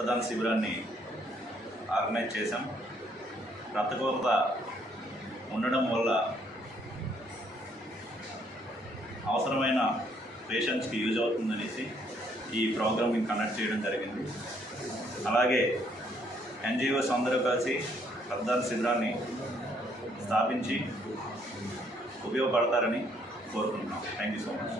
రక్తదాన శిబిరాన్ని ఆర్గనైజ్ చేశాం. రక్త కొరత ఉండడం వల్ల అవసరమైన పేషెంట్స్కి యూజ్ అవుతుందనేసి ఈ ప్రోగ్రామ్ని కండక్ట్ చేయడం జరిగింది. అలాగే ఎన్జిఓస్ అందరూ కలిసి రక్తదాన శిబిరాన్ని స్థాపించి ఉపయోగపడతారని కోరుకుంటున్నాం. Thank you so much